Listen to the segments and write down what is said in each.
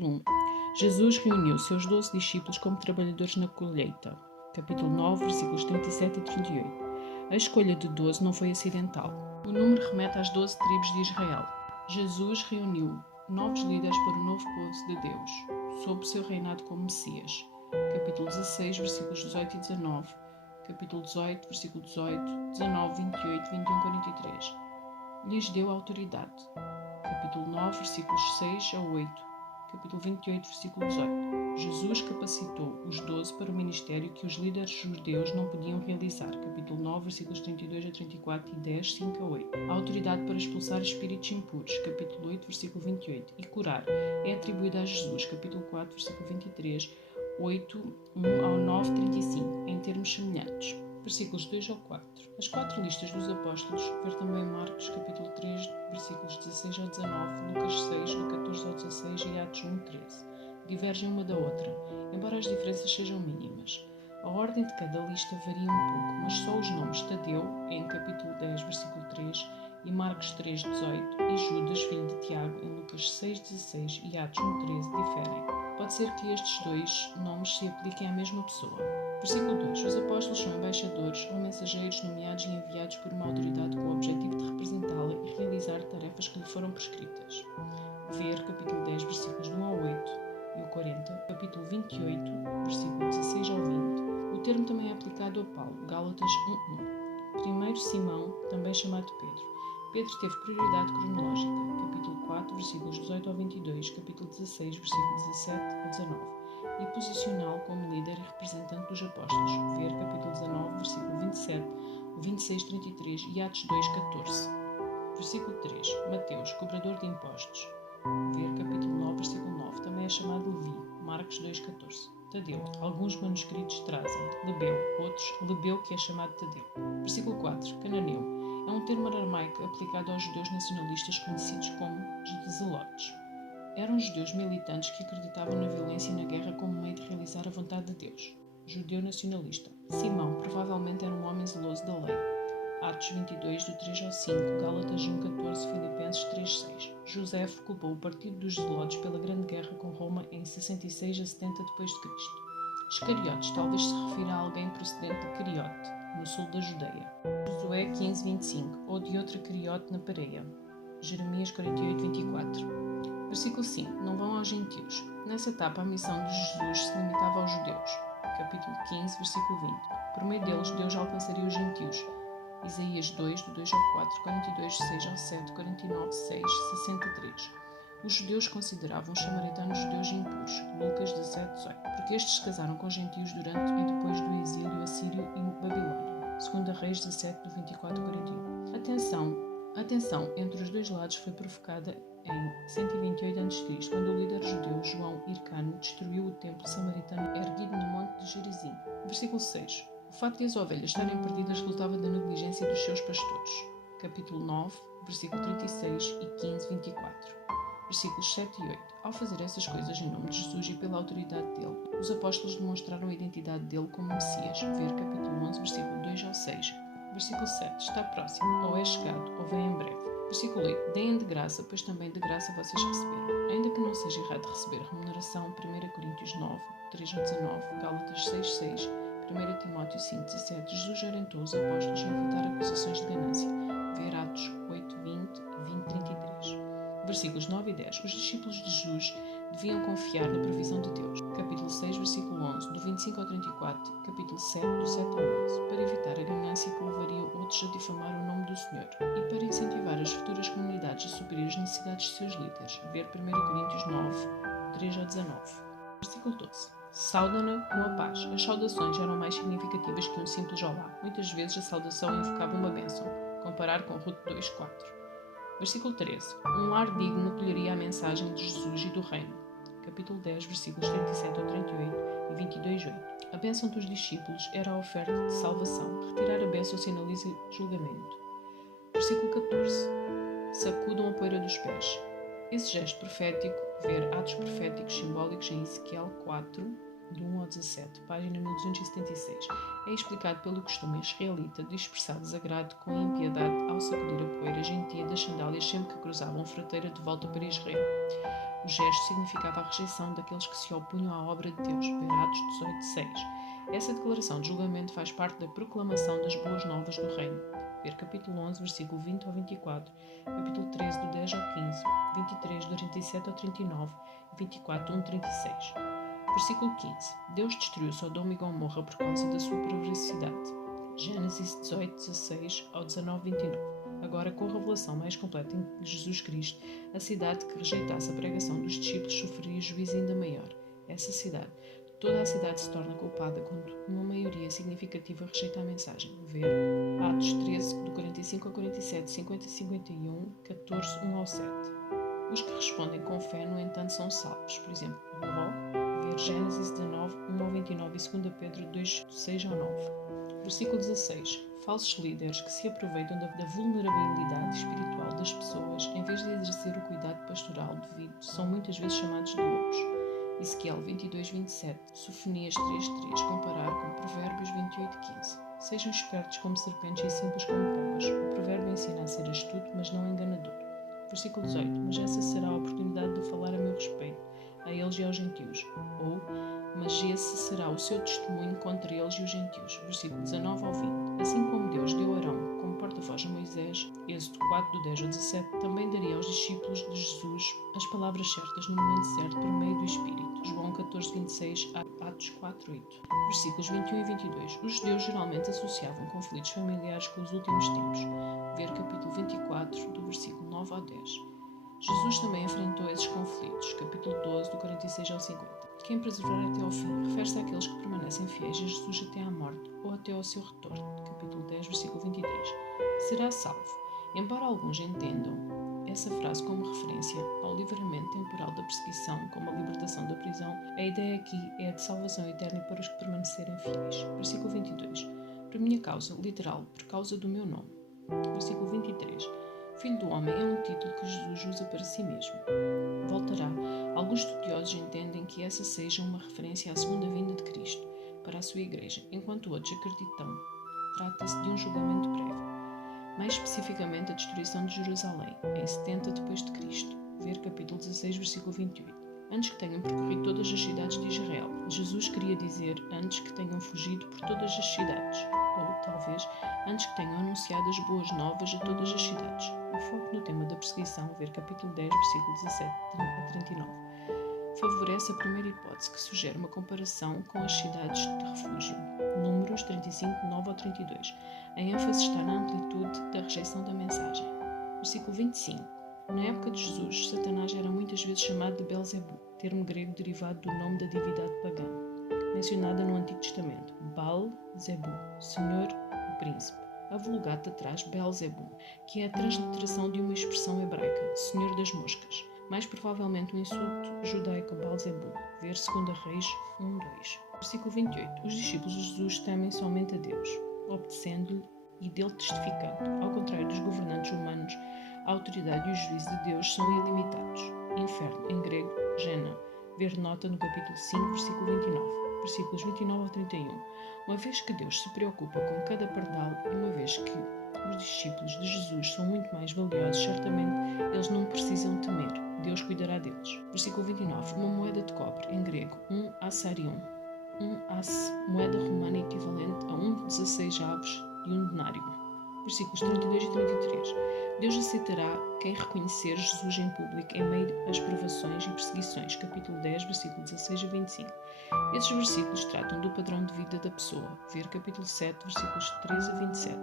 Versículo 1. Jesus reuniu seus 12 discípulos como trabalhadores na colheita. Capítulo 9, versículos 37 e 38. A escolha de 12 não foi acidental. O número remete às 12 tribos de Israel. Jesus reuniu novos líderes para o novo povo de Deus, sob o seu reinado como Messias. Capítulo 16, versículos 18 e 19. Capítulo 18, versículo 18, 19, 28, 21, 43. Lhes deu autoridade. Capítulo 9, versículos 6 a 8. Capítulo 28, versículo 18. Jesus capacitou os 12 para o ministério que os líderes judeus não podiam realizar. Capítulo 9, versículos 32 a 34 e 10, 5 a 8. A autoridade para expulsar espíritos impuros. Capítulo 8, versículo 28. E curar é atribuída a Jesus. Capítulo 4, versículo 23, 8, 1 ao 9, 35, em termos semelhantes. Versículos 2 ao 4. As 4 listas dos apóstolos, ver também Marcos, capítulo 3, versículos 16 ao 19, Lucas 6, do 14 ao 16 e Atos 1, 13. Divergem uma da outra, embora as diferenças sejam mínimas. A ordem de cada lista varia um pouco, mas só os nomes Tadeu, em capítulo 10, versículo 3, e Marcos 3, 18, e Judas, filho de Tiago, em Lucas 6, 16 e Atos 1, 13, diferem. Pode ser que estes dois nomes se apliquem à mesma pessoa. Versículo 2. Os apóstolos são embaixadores ou mensageiros nomeados e enviados por uma autoridade com o objetivo de representá-la e realizar tarefas que lhe foram prescritas. Ver capítulo 10, versículos 1 ao 8 e o 40, capítulo 28, versículo 16 ao 20. O termo também é aplicado a Paulo, Gálatas 1:1. Primeiro Simão, também chamado Pedro. Pedro teve prioridade cronológica, capítulo 4, versículos 18 ao 22, capítulo 16, versículo 17 a 19, e posicional como líder e representante dos apóstolos, ver capítulo 19, versículo 27, 26, 33 e Atos 2, 14. Versículo 3, Mateus, cobrador de impostos, ver capítulo 9, versículo 9, também é chamado Levi, Marcos 2, 14. Tadeu, alguns manuscritos trazem Lebeu, outros Lebeu, que é chamado Tadeu. Versículo 4, Cananeu. É um termo aramaico aplicado aos judeus nacionalistas conhecidos como zelotes. Eram judeus militantes que acreditavam na violência e na guerra como meio de realizar a vontade de Deus. Judeu nacionalista. Simão provavelmente era um homem zeloso da lei. Atos 22, do 3 ao 5, Gálatas 1:14, Filipenses 3:6. José culpou o partido dos zelotes pela grande guerra com Roma em 66 a 70 d.C. Iscariotes talvez se refira a alguém procedente de Cariote, no sul da Judeia. Josué 15:25, ou de outra Cariote na Pareia. Jeremias 48:24. Versículo 5. Não vão aos gentios. Nessa etapa, a missão de Jesus se limitava aos judeus. Capítulo 15, versículo 20. Por meio deles, Deus alcançaria os gentios. Isaías 2, do 2 ao 4, 42, 6 ao 7, 49, 6, 63. Os judeus consideravam os samaritanos judeus impuros. Lucas 17, 18. Porque estes se casaram com gentios durante e depois do exílio assírio e babilônio. 2 Reis 17, do 24 ao 41. A tensão entre os dois lados foi provocada em 128 a.C., quando o líder judeu João Hircano destruiu o templo samaritano erguido no monte de Gerizim. Versículo 6. O facto de as ovelhas estarem perdidas resultava da negligência dos seus pastores. Capítulo 9, versículo 36 e 15, 24. Versículos 7 e 8. Ao fazer essas coisas em nome de Jesus e pela autoridade dele, os apóstolos demonstraram a identidade dele como Messias. Ver capítulo 11, versículo 2 ao 6. Versículo 7. Está próximo, ou é chegado, ou vem em breve. Versículo 8. Deem de graça, pois também de graça vocês receberam. Ainda que não seja errado receber remuneração, 1 Coríntios 9, 3 a 19, Gálatas 6, 6, 1 Timóteo 5, 17. Jesus orientou os apóstolos a evitar acusações de ganância. Ver Atos 8, 20 e 20, 33. Versículos 9 e 10. Os discípulos de Jesus deviam confiar na provisão de Deus. Capítulo 6, versículo 11, do 25 ao 34, capítulo 7, do 7 ao 11, para evitar a ganância que levaria outros a difamar o nome do Senhor e para incentivar as futuras comunidades a suprir as necessidades de seus líderes. Ver 1 Coríntios 9, 3 ao 19. Versículo 12. Sauda-na com a paz. As saudações eram mais significativas que um simples olá. Muitas vezes a saudação invocava uma bênção. Comparar com Ruth 2, 4. Versículo 13. Um lar digno colheria a mensagem de Jesus e do reino. Capítulo 10, versículos 37 ao 38 e 22, 8. A bênção dos discípulos era a oferta de salvação. Retirar a bênção sinaliza julgamento. Versículo 14. Sacudam a poeira dos pés. Esse gesto profético, ver atos proféticos simbólicos em Ezequiel 4, do 1 ao 17, página 1276, é explicado pelo costume israelita de expressar desagrado com impiedade ao sacudir a poeira gentia das sandálias sempre que cruzavam a fronteira de volta para Israel. O gesto significava a rejeição daqueles que se opunham à obra de Deus, ver Atos 18:6. Essa declaração de julgamento faz parte da proclamação das boas novas do reino. Ver capítulo 11, versículo 20 ao 24, capítulo 13, do 10 ao 15, 23, do 37 ao 39 e 24, 1-36. Versículo 15. Deus destruiu Sodoma e Gomorra por causa da sua perversidade. Gênesis 18:16 ao 19:29. Agora, com a revelação mais completa em Jesus Cristo, a cidade que rejeitasse a pregação dos discípulos sofreria juízo ainda maior. Essa cidade, toda a cidade se torna culpada quando uma maioria significativa rejeita a mensagem. Ver Atos 13, do 45 a 47, 50 a 51, 14, 1 ao 7. Os que respondem com fé, no entanto, são salvos. Por exemplo, Ló, ver Gênesis 19, 1 ao 29 e 2 Pedro 2, 6 ao 9. Versículo 16. Falsos líderes que se aproveitam da vulnerabilidade espiritual das pessoas, em vez de exercer o cuidado pastoral devido, são muitas vezes chamados de lobos. Ezequiel 22:27, Sofonias 3:3, comparar com Provérbios 28:15. Sejam espertos como serpentes e simples como pombas. O provérbio ensina a ser astuto, mas não enganador. Versículo 18. Mas essa será a oportunidade de falar a meu respeito, a eles e aos gentios. Ou, mas esse será o seu testemunho contra eles e os gentios. Versículo 19 ao 20. Assim como Deus deu a Arão como porta-voz a Moisés, Êxodo 4, do 10 ao 17, também daria aos discípulos de Jesus as palavras certas no momento certo por meio do Espírito. João 14:26 a Atos 4:8. Versículos 21 e 22. Os judeus geralmente associavam conflitos familiares com os últimos tempos. Ver capítulo 24, do versículo 9 ao 10. Jesus também enfrentou esses conflitos. Capítulo 12, do 46 ao 50. Quem perseverar até ao fim refere-se àqueles que permanecem fiéis a Jesus até à morte ou até ao seu retorno. Capítulo 10, versículo 23. Será salvo. Embora alguns entendam essa frase como referência ao livramento temporal da perseguição, como a libertação da prisão, a ideia aqui é a de salvação eterna para os que permanecerem fiéis. Versículo 22. Por minha causa, literal, por causa do meu nome. Versículo 23. Filho do Homem é um título que Jesus usa para si mesmo. Voltará. Alguns estudiosos entendem que essa seja uma referência à segunda vinda de Cristo para a sua igreja, enquanto outros acreditam. Trata-se de um julgamento prévio. Mais especificamente, a destruição de Jerusalém, em 70 depois de Cristo. Ver capítulo 16, versículo 28. Antes que tenham percorrido todas as cidades de Israel. Jesus queria dizer antes que tenham fugido por todas as cidades. Ou, talvez, antes que tenham anunciado as boas novas a todas as cidades. O foco no tema da perseguição, ver capítulo 10, versículo 17 a 39. Favorece a primeira hipótese, que sugere uma comparação com as cidades de refúgio. Números 35, 9 ao 32. A ênfase está na amplitude da rejeição da mensagem. Versículo 25. Na época de Jesus, Satanás era muitas vezes chamado de Belzebu, termo grego derivado do nome da divindade pagã, mencionada no Antigo Testamento. Baal-zebu, Senhor, o Príncipe. A Vulgata traz Belzebu, que é a transliteração de uma expressão hebraica, Senhor das Moscas. Mais provavelmente um insulto judaico Baal-zebu. Ver 2 Reis 1:2. Versículo 28. Os discípulos de Jesus temem somente a Deus, obedecendo-lhe e dele testificando. Ao contrário dos governantes humanos, a autoridade e o juízo de Deus são ilimitados. Inferno, em grego, Gena. Ver nota no capítulo 5, versículo 29. Versículos 29 ao 31. Uma vez que Deus se preocupa com cada pardal e uma vez que os discípulos de Jesus são muito mais valiosos, certamente eles não precisam temer. Deus cuidará deles. Versículo 29. Uma moeda de cobre, em grego, um assarion. Um asse, moeda romana equivalente a 1,16 avos de um denário. Versículos 32 e 33. Deus aceitará quem reconhecer Jesus em público em meio às provações e perseguições. Capítulo 10, versículo 16 a 25. Esses versículos tratam do padrão de vida da pessoa. Ver capítulo 7, versículos 13 a 27.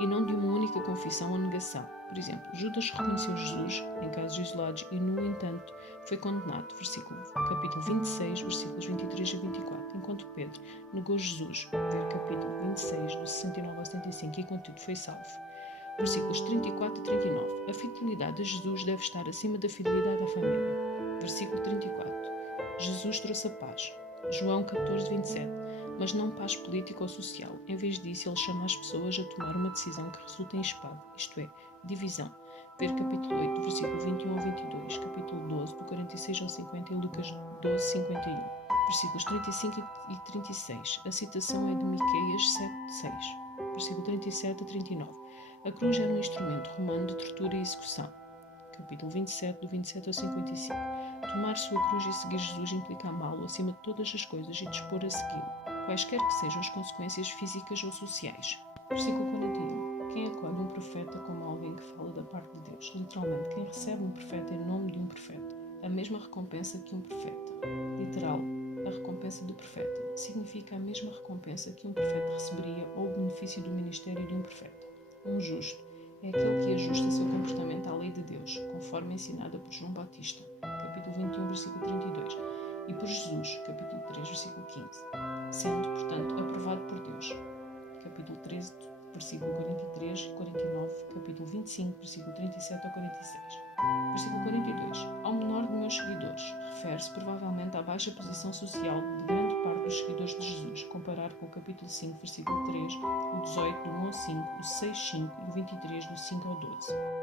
E não de uma única confissão ou negação. Por exemplo, Judas reconheceu Jesus em casos isolados e, no entanto, foi condenado. Capítulo 26, versículos 23 a 24. Enquanto Pedro negou Jesus. Ver capítulo 26, do 69 ao 75, e contudo foi salvo. Versículos 34 a 39. A fidelidade a Jesus deve estar acima da fidelidade à família. Versículo 34. Jesus trouxe a paz. João 14, 27. Mas não paz política ou social. Em vez disso, ele chama as pessoas a tomar uma decisão que resulta em espada, isto é, divisão. Ver capítulo 8, versículo 21 ao 22, capítulo 12, do 46 ao 50 e Lucas 12, 51. Versículos 35 e 36. A citação é de Miqueias 7, 6. Versículo 37 a 39. A cruz era um instrumento romano de tortura e execução. Capítulo 27, do 27 ao 55. Tomar sua cruz e seguir Jesus implica amá-lo acima de todas as coisas e dispor a segui-lo, quaisquer que sejam as consequências físicas ou sociais. Versículo 41. Quem acolhe um profeta como alguém que fala da parte de Deus, literalmente, quem recebe um profeta em nome de um profeta, a mesma recompensa que um profeta. Literal, a recompensa do profeta significa a mesma recompensa que um profeta receberia ou o benefício do ministério de um profeta. Um justo é aquele que ajusta seu comportamento à lei de Deus, conforme ensinada por João Batista, capítulo 21, versículo 32, e por Jesus, capítulo 3, versículo 15, sendo, portanto, aprovado por Deus, capítulo 13, versículo 43 e 49, capítulo 25, versículo 37 ao 46. Versículo 42. Ao menor de meus seguidores, refere-se provavelmente à baixa posição social de grande parte dos seguidores de Jesus, comparado com o capítulo 5, versículo 3, o 18 do 1 ao 5, o 6, 5 e o 23 do 5 ao 12.